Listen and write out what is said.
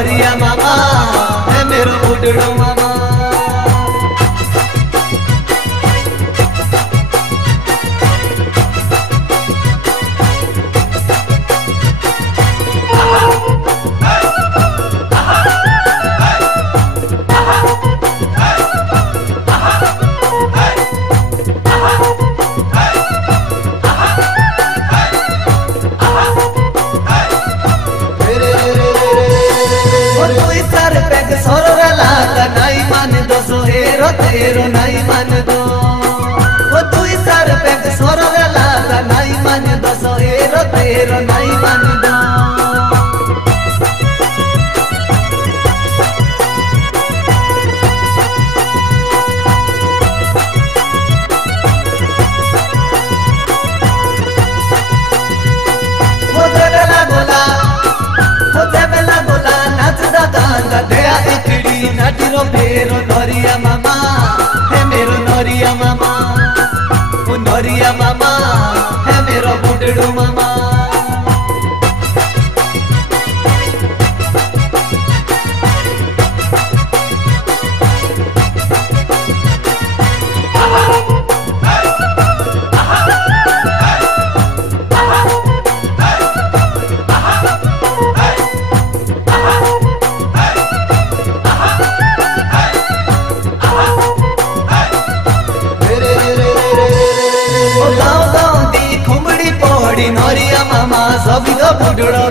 नरिया मामा है मेरो बुढ़ड़ो मामा। तेरो नहीं मान दो वो तू सर पे सोर लाता नहीं मान दो सोहेरो तेरो नहीं मान दो। बोला नाच दादा दया एकड़ी नाटिरो फेरो नरिया मामा है मेरो नरिया मामा। वो नरिया मामा है मेरो बुढ़ड़ो मामा। नरिया मामा सभी बुढ़ड़ो